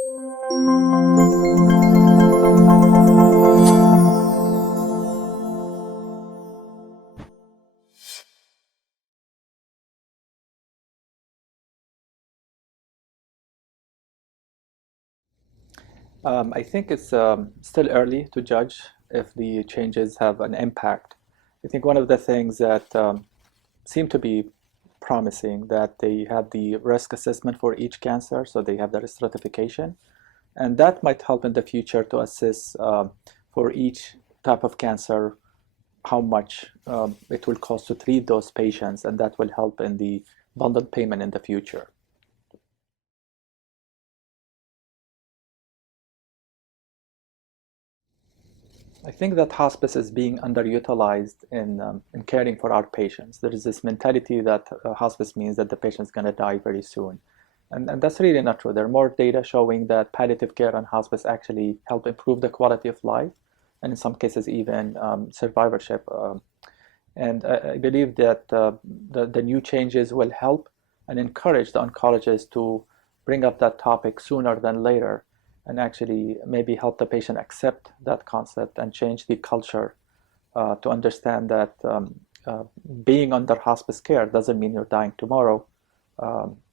I think it's still early to judge if the changes have an impact. I think one of the things that seem to be promising that they have the risk assessment for each cancer, so they have the risk stratification, and that might help in the future to assess for each type of cancer how much it will cost to treat those patients, and that will help in the bundled payment in the future. I think that hospice is being underutilized in caring for our patients. There is this mentality that hospice means that the patient's going to die very soon. And that's really not true. There are more data showing that palliative care and hospice actually help improve the quality of life, and in some cases, even survivorship. And I believe that the new changes will help and encourage the oncologists to bring up that topic sooner than later and actually maybe help the patient accept that concept and change the culture to understand that being under hospice care doesn't mean you're dying tomorrow.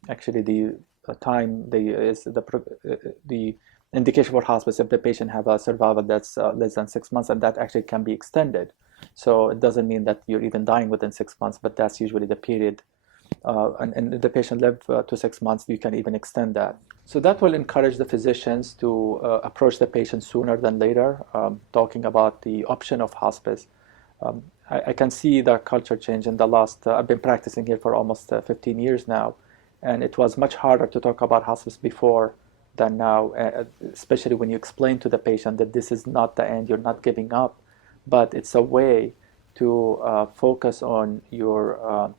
Actually, the time the indication for hospice if the patient have a survival that's less than 6 months, and that actually can be extended. So it doesn't mean that you're even dying within 6 months, but that's usually the period. And if the patient live to 6 months, you can even extend that. So that will encourage the physicians to approach the patient sooner than later, talking about the option of hospice. I can see the culture change in the last, I've been practicing here for almost 15 years now, and it was much harder to talk about hospice before than now, especially when you explain to the patient that this is not the end, you're not giving up, but it's a way to focus on your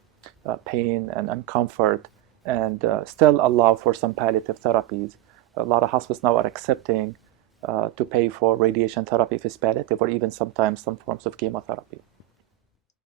pain and comfort and still allow for some palliative therapies. A lot of hospice now are accepting to pay for radiation therapy if it's palliative, or even sometimes some forms of chemotherapy.